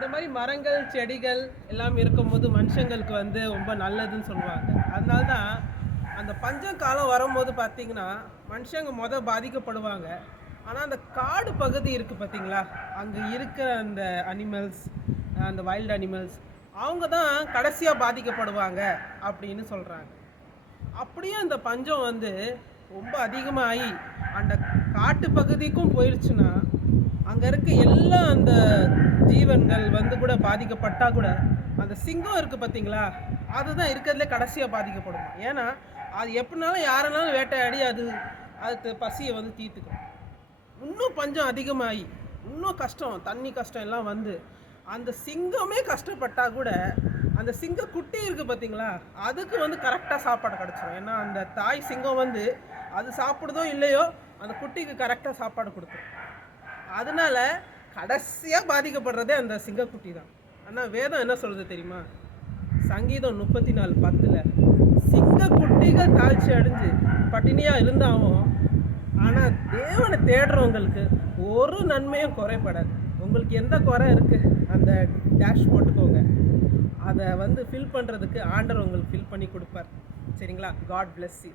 இந்த மாதிரி மரங்கள் செடிகள் எல்லாம் இருக்கும்போது மனுஷங்களுக்கு வந்து ரொம்ப நல்லதுன்னு சொல்லுவாங்க. அதனால தான் அந்த பஞ்சம் காலம் வரும்போது பார்த்தீங்கன்னா மனுஷங்க மொதல் பாதிக்கப்படுவாங்க. ஆனால் அந்த காடு பகுதி இருக்குது பார்த்தீங்களா? அங்கே இருக்கிற அந்த அனிமல்ஸ் அந்த வைல்டு அனிமல்ஸ் அவங்க தான் கடைசியாக பாதிக்கப்படுவாங்க அப்படின்னு சொல்கிறாங்க அப்படியே அந்த பஞ்சம் வந்து ரொம்ப அதிகமாகி அந்த காட்டு பகுதிக்கும் போயிடுச்சுன்னா அங்கே இருக்க எல்லா அந்த ஜீவன்கள் வந்து கூட பாதிக்கப்பட்டால் கூட அந்த சிங்கம் இருக்குது பார்த்தீங்களா அதுதான் இருக்கிறதுல கடைசியாக பாதிக்கப்படும்? ஏன்னா அது எப்படினாலும் யாருனாலும் வேட்டையாடி அது அது பசியை வந்து தீர்த்துக்கும். இன்னும் பஞ்சம் அதிகமாகி இன்னும் கஷ்டம் தண்ணி கஷ்டம் எல்லாம் வந்து அந்த சிங்கமே கஷ்டப்பட்டால் கூட அந்த சிங்க குட்டி இருக்குது பார்த்தீங்களா அதுக்கு வந்து கரெக்டாக சாப்பாடு கிடச்சிரும். ஏன்னா அந்த தாய் சிங்கம் வந்து அது சாப்பிடுதோ இல்லையோ அந்த குட்டிக்கு கரெக்டாக சாப்பாடு கொடுத்துரும் அதனால கடைசியாக பாதிக்கப்படுறதே அந்த சிங்கக்குட்டி தான். ஆனால் வேதம் என்ன சொல்கிறது தெரியுமா? சங்கீதம் முப்பத்தி நாலு பத்தில் சிங்கக்குட்டிகள் தாழ்ச்சி அடைஞ்சு பட்டினியாக இருந்தாலும் ஆனால் தேவனை தேடுறவங்களுக்கு ஒரு நன்மையும் குறைபடாது. உங்களுக்கு எந்த குறை இருக்குது அந்த டேஷ் போட்டுக்கோங்க. அதை வந்து ஃபில் பண்ணுறதுக்கு ஆண்டர் உங்களுக்கு ஃபில் பண்ணி கொடுப்பார். சரிங்களா? God bless you